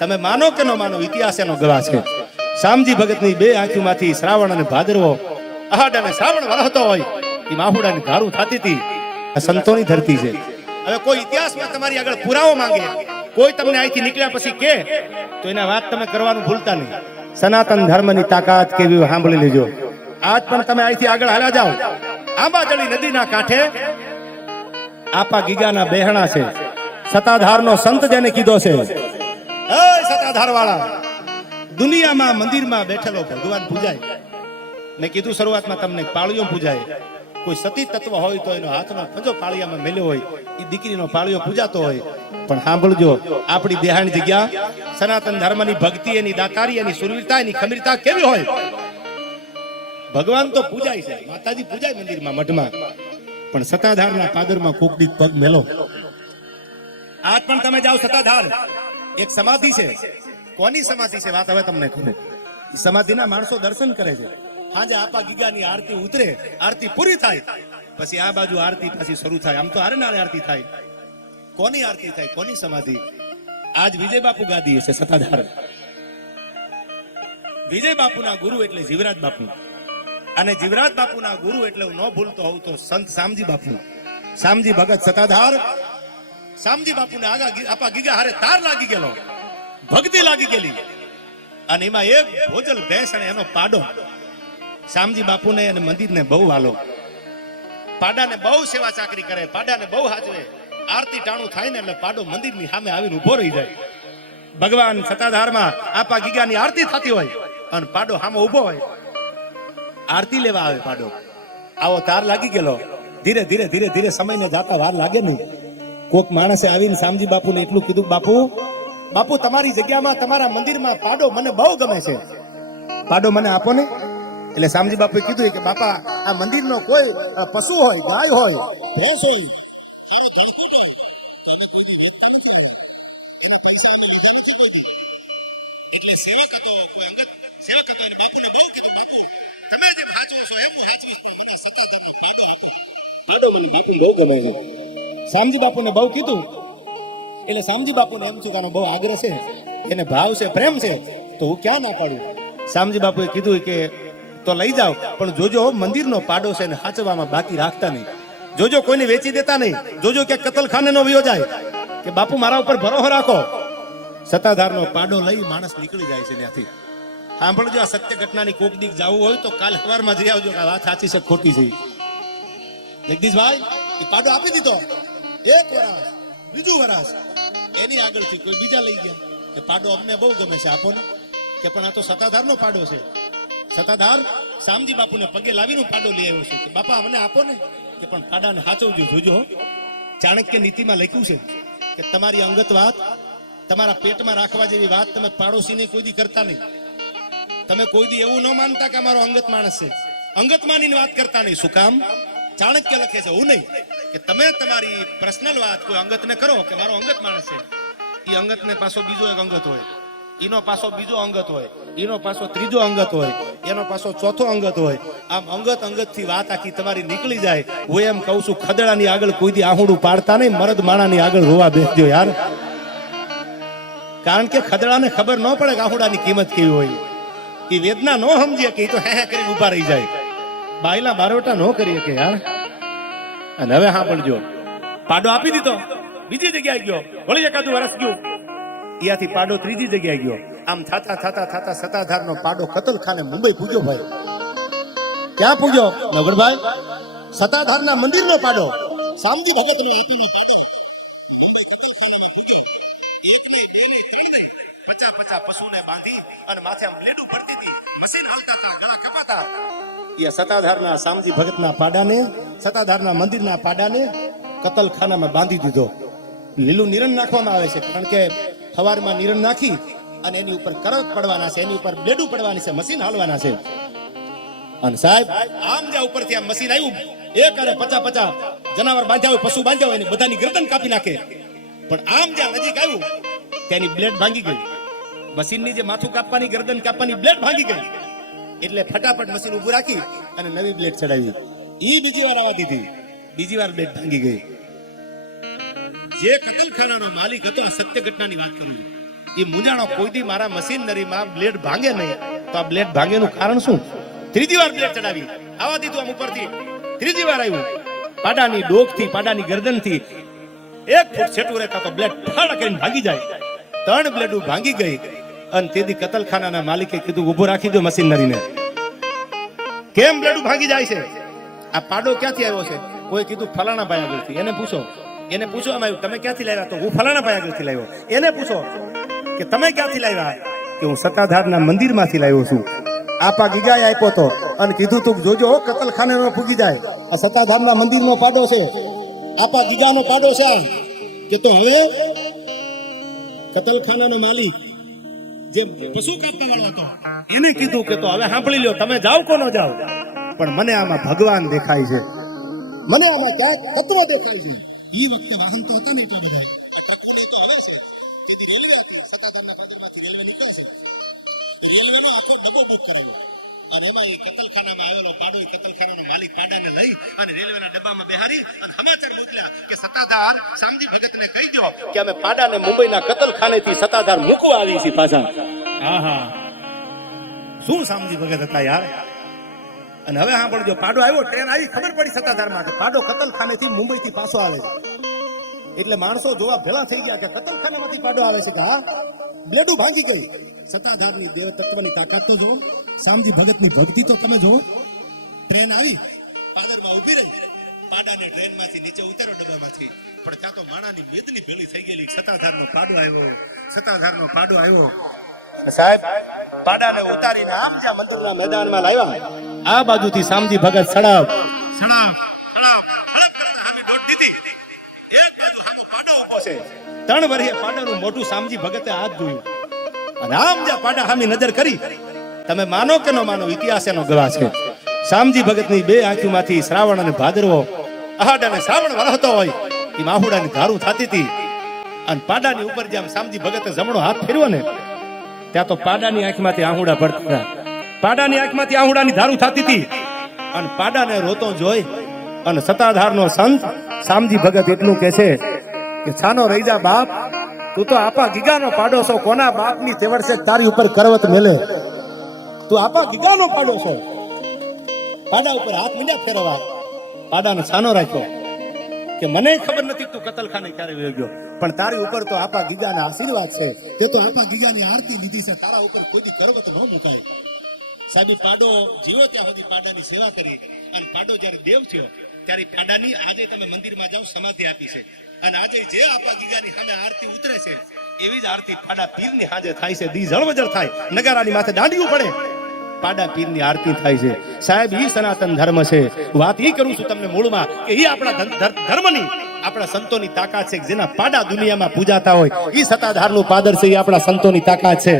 તમે માનો કે ન માનો, ઇતિહાસ એનો ગવાહ છે. શામજી ભગતની બે આંખોમાંથી શ્રાવણ અને ભાદરવો, અહાડ અને શ્રાવણ વરસતો હોય એ માહુડાની ધારું થતી હતી. આ સંતોની ધરતી છે. હવે કોઈ ઇતિહાસમાં તમારી આગળ પુરાવો માંગે, કોઈ તમને અહીંથી નીકળ્યા પછી કે, તો એના વાત તમે કરવાનું ભૂલતા નહીં. સનાતન ધર્મની તાકાત કેવી સાંભળી લેજો. આજ પણ તમે અહીંથી આગળ હાલ્યા જાઓ, આંબાજળી નદીના કાંઠે આપા ગીગાના બેહણા છે. સતાધારનો સંત જેને કીધો છે, એ સતાધાર વાળા, દુનિયામાં મંદિરમાં બેઠેલો ભગવાન પૂજાય. મેં કીધું શરૂઆતમાં તમને પાળિયો પૂજાય. કોઈ સતી તત્વ હોય તો એનો હાથનો પંજો પાળિયામાં મેલ્યો હોય, એ દીકરીનો પાળિયો પૂજાતો હોય. પણ સાંભળજો, આપણી દેહાની જગ્યા સનાતન ધર્મની ભક્તિ, એની દાતારી, એની સુરવીરતા, એની ખમીરતા કેવી હોય. ભગવાન તો પૂજાય છે, માતાજી પૂજાય મંદિરમાં, મઠમાં, પણ સતાધારના પાદરમાં કોકડી પગ મેલો. આજ પણ તમે જાઓ સતાધાર, એક સમાધિ છે. કોની સમાધિ છે વાત હવે તમને કહું. સમાધિના માણસો દર્શન કરે છે. આજે આપા ગીગાની આરતી ઉતરે, આરતી પૂરી થાય, પછી આ બાજુ આરતી પછી શરૂ થાય. આમ તો હારે નારે આરતી થાય. કોની આરતી થાય, કોની સમાધિ? આજ વિજય બાપુ ગાદી છે સતાધાર. વિજય બાપુના ગુરુ એટલે જીવરાજ બાપુ, અને જીવરાજ બાપુના ગુરુ એટલે હું ન ભૂલતો હોઉં તો સંત શામજી બાપુ. શામજી ભગત સતાધાર. શામજી બાપુને આગા આપા ગીગા હારે તાર લાગી ગયેલો, ભક્તિ લાગી ગયેલી, અને એમાં એક ભોજલ ભેંસ અને એનો પાડો. શામજી બાપુને અને મંદિરને બહુ વાલો, પાડાને બહુ સેવા ચાકરી કરે, પાડાને બહુ હાજવે. આરતી ટાણું થાય ને એટલે પાડો મંદિરની સામે આવીને ઉભો રહી જાય. ભગવાન સતાધારમાં આપા ગીગાની આરતી થતી હોય અને પાડો સામે ઉભો હોય, આરતી લેવા આવે પાડો. આવો તાર લાગી ગયેલો. ધીરે ધીરે ધીરે ધીરે સમયને જાતા વાર લાગે નહીં. કોક માણસે આવીને શામજી બાપુને એટલું કીધું, બાપુ બાપુ તમારી જગ્યામાં, તમારા મંદિરમાં પાડો મને બહુ ગમે છે, પાડો મને આપો ને. એટલે શામજી બાપુએ કીધું કે બાપા, આ મંદિરનો કોઈ પશુ હોય, ગાય હોય, ભેંસ હોય, એટલે સેવક હતો, અંગત સેવક હતો. અને બાપુને બહુ કીધું, બાપુ તમે જે ભાજો છો એવું હાચવી મને સતાધારનો પાડો આપો. પાડો મને બાપુ બહુ ગમે છે. શામજી બાપુને બહુ કીધું એટલે શામજી બાપુને એમ થયું કે બહુ આગ્રહ છે, એને ભાવ છે, પ્રેમ છે, તો હું ક્યાં ના પાડું. શામજી બાપુએ કીધું કે તો લઈ જાઓ, પણ જોજો મંદિરનો પાડો છે ને હાચવામાં બાકી રાખતા નહીં. જોજો કોઈને વેચી દેતા નહીં. જોજો કે કતલખાને નો વિયો જાય. કે બાપુ મારા ઉપર ભરોસો રાખો. સતાધારનો પાડો લઈ માણસ નીકળી જાય છે ત્યાંથી. સાંભળજો, આ સત્ય ઘટનાની કોક દીક જવું હોય તો કાલ સવારમાં જઈ આવજો કે આ વાત સાચી છે ખોટી છે. જગદીશભાઈ એ પાડો આપી દીધો. એક વરસ, બીજું વરસ, એની આગળથી કોઈ બીજા લઈ ગયા કે પાડો અમને બહુ ગમે છે, આપો ને. કે પણ આ તો સતાધારનો પાડો છે. સતાધાર શામજી બાપુને પગે લાવીને પાડો લઈ આવ્યો છે કે બાપા અમને આપો ને. કે પણ પાડાને સાચવજો. જોજો, ચાણક્ય નીતિમાં લખ્યું છે કે તમારી અંગત વાત, તમારા પેટમાં રાખવા જેવી વાત તમે પાડોશીને કોઈ દી કરતા નહીં. તમે કોઈ દી એવું ન માનતા કે અમારો અંગત માણસ છે, અંગત માનીને વાત કરતા નહીં. શું કામ? ચાણક્ય લખે છે હું નહીં, કે તમે તમારી પર્સનલ વાત કોઈ અંગતને કરો કે મારો અંગત માણસ છે. એ અંગતને પાછો બીજો એક અંગત હોય, એનો પાછો બીજો અંગત હોય, એનો પાછો ત્રીજો અંગત હોય, એનો પાછો ચોથો અંગત હોય. આમ અંગત અંગત થી વાત આખી તમારી નીકળી જાય. હું એમ કહું છું, ખદડાની આગળ કોઈ દી આહુડું પાડતા નહીં, મરદ માણાની આગળ રોવા બેસજો યાર. કારણ કે ખદડાને ખબર ન પડે કે આહુડાની કિંમત કેવી હોય. એ વેદના નો સમજીએ કે એ તો હે કરીને ઉભા રહી જાય. બાયલા બારોટા નો કરીએ કે યાર. અને હવે હા પડજો, પાડો આપી દીધો, બીજી જગ્યાએ ગયો, વળી એકાદું વરસ ગયું, ત્યાંથી પાડો ત્રીજી જગ્યાએ ગયો. આમ થતા થતા થતા સતાધારનો પાડો કતલખાને મુંબઈ પૂજ્યો. ભાઈ ક્યાં પૂજ્યો નગરભાઈ? સતાધારના મંદિરનો પાડો, શામજી ભગતનો આપીને પાડો. 50 પશુને બાંધી અને માથે આમ લેડું પડતી હતી, મશીન હાલતા હતા, ગળા કપાતા. એ સતાધારના શામજી ભગતના પાડાને, સતાધારના મંદિરના પાડાને કતલખાનામાં બાંધી દીધો. લીલું નિરણ નાખવામાં આવે છે, કારણ કે સવારમાં નિરણ નાખી અને એની ઉપર કરત પડવાના છે, એની ઉપર બેડું પડવાની છે, મશીન હાલવાના છે. અને સાહેબ આમ જ્યાં ઉપરથી આમ મશીન આવ્યું, એક અરે 50 જનાવર બાંધ્યા હોય, પશુ બાંધ્યા હોય, બધાની ગરદન કાપી નાખે. પણ આમ જ્યાં નજીક આવ્યું તેની બ્લેડ ભાંગી ગઈ. મશીનની જે માથું કાપવાની, ગરદન કાપવાની બ્લેડ ભાંગી ગઈ. એટલે ફટાફટ મશીન ઉભું રાખી અને નવી બ્લેડ ચડાવી. ઈ બીજી વાર આવવા દીધી, બીજી વાર બ્લેડ ભાંગી ગઈ. જે કતલખાનાનો માલિક હતો, આ સત્ય ઘટનાની વાત કરું છું, એ મુંજાણો કોઈ દી મારા મશીનરીમાં બ્લેડ ભાંગે નહીં, તો આ બ્લેડ ભાંગેનું કારણ શું? ત્રીજી વાર બ્લેડ ચડાવી, આવા દીધું આમ ઉપરથી, ત્રીજી વાર આવ્યું, પાડાની ડોકથી, પાડાની ગરદનથી 1 ફૂટ છેટું રહેતા તો બ્લેડ ફાડ કરીને ભાગી જાય. 3 બ્લેડો ભાંગી ગઈ અને તેથી કતલખાનાના માલિકે કીધું ઊભો રાખી દો મશીનરીને. કેમ બ્લેડો ભાગી જાય છે? આ પાડો ક્યાંથી આવ્યો છે? કોઈ કીધું ફલાણા ભાઈ આગળથી. એને પૂછો આવ્યું તમે ક્યાંથી લાવ્યા? તો હું ફલાણા ભાઈ આગળથી લાવ્યો. એને પૂછો કે તમે ક્યાંથી લાવ્યા? કે હું સત્તાધારના મંદિરમાંથી લાવ્યો છું. આપા ગીગાએ આપ્યો તો અને કીધું તું જોજો કતલખાનામાં ફૂગી જાય. આ સત્તાધારના મંદિરનો પાડો છે, આપા ગીગાનો પાડો છે. કે તો હવે કતલખાનાનો માલિક જે પશુ કાપવા વાળો હતો એને કીધું કે તો હવે સાંભળી લ્યો, તમે જાઓ કોનો જાઓ, પણ મને આમાં ભગવાન દેખાય છે, મને આમાં ક્યાંક તત્વ દેખાય છે. એ વખતે વાહન તો હતા ને એટલા બધા ટ્રકો ને તો આવે છે કે રેલવે સત્તાધારના મંદિરમાંથી રેલવે નીકળે છે, રેલવેનો આખો ડબ્બો બુક કરાવ્યો અને એમાં એ કતલખાનામાં આવેલો પાડો, એ કતલખાનાનો માલિક પાડાને લઈ અને રેલવેના ડબ્બામાં બેહારી અને સમાચાર મોકલ્યા કે સત્તાધાર શામજી ભગતને કહી દો કે અમે પાડાને મુંબઈના કતલખાનેથી સત્તાધાર મૂકવા આવી છીએ પાછા. આહા, શું શામજી ભગત હતા યાર. અને હવે સાંભળજો, પાડો આવ્યો, ટ્રેન આવી, ખબર પડી સત્તાધારમાં કે પાડો કતલખાનેથી મુંબઈથી પાછો આવે છે. એટલે માણસો જોવા ભેળા થઈ ગયા કે કતલખાનામાંથી પાડો આવે છે કે હા, બ્લેડો ભાંગી ગઈ. સત્તાધારની દેવ તત્વની તાકાત તો જુઓ, શામજી ભગતની ભક્તિ તો તમે જુઓ. ટ્રેન આવી, પાદરમાં ઊભી રહી, પાડાને ટ્રેનમાંથી નીચે ઉતારો ડબ્બામાંથી, પણ ત્યાં તો માણાની મેદની ભેળી થઈ ગયેલી. સત્તાધારનો પાડો આવ્યો, સત્તાધારનો પાડો આવ્યો. સાહેબ પાડાને ઉતારીને આમ જ્યાં મંદિરના મેદાનમાં લાવ્યા, આ બાજુથી શામજી ભગત સડાવ સડાવ 3 વર્ષે પાડાનું મોટું શામજી ભગતે હાથ જોયું અને આમ જ્યાં પાડા સામે નજર કરી. તમે માનો કે ન માનો, ઇતિહાસ એનો ગવાહ છે. શામજી ભગતની 2 આંખોમાંથી શ્રાવણ અને ભાદરવો, આહાડ અને શ્રાવણ વરસતો હોય એ માહુડાની ધારું થતી હતી. અને પાડાની ઉપર જેમ શામજી ભગતે જમણો હાથ ફેરવ્યો ને, ત્યાં તો પાડાની આંખમાંથી આહુડા પડતા, પાડાની આંખમાંથી આહુડાની ધારું થતી હતી. અને પાડાને રોતો જોઈ અને સત્તાધારનો સંત શામજી ભગત એટલું કહે છે કે છાનો રહી જા બાપ, તું તો આપા ગીગાનો પાડો છો, કોના બાપની તેવડ છે તારી ઉપર કરવત મેલે, તું આપા ગીગાનો પાડો છો. પાડા ઉપર હાથ મીંડા ફેરવા, પાડાને છાનો રાખ્યો કે મને ખબર નથી તું કતલખાને ક્યારે વયો ગયો, પણ તારી ઉપર તો આપા ગીગાના આશીર્વાદ છે, તે તો આપા ગીગાની આરતી લીધી છે, તારા ઉપર કોઈ કરવત ન મુકાય. સાહેબ પાડો જીવો ત્યાં સુધી પાડાની સેવા કરી અને પાડો જ્યારે દેવ થયો ત્યારે પાડાની આજે તમે મંદિરમાં જાઓ સમાધિ આપી છે. અને આજે જે આપા ગીગાની સામે આરતી ઉતરે છે એવી જ આરતી પાડા પીરની સાંજે થાય છે. દી જળવજળ થાય, નગારાની માથે દાંડિયું પડે, પાડા પીરની આરતી થાય છે. સાહેબ ઈ સનાતન ધર્મ છે. વાત ઈ કરું છું તમને મૂળમાં કે ઈ આપણા ધર્મની, આપણા સંતોની તાકાત છે. જેના પાડા દુનિયામાં પૂજાતા હોય ઈ સત્તાધારનું પાદર છે, ઈ આપણા સંતોની તાકાત છે.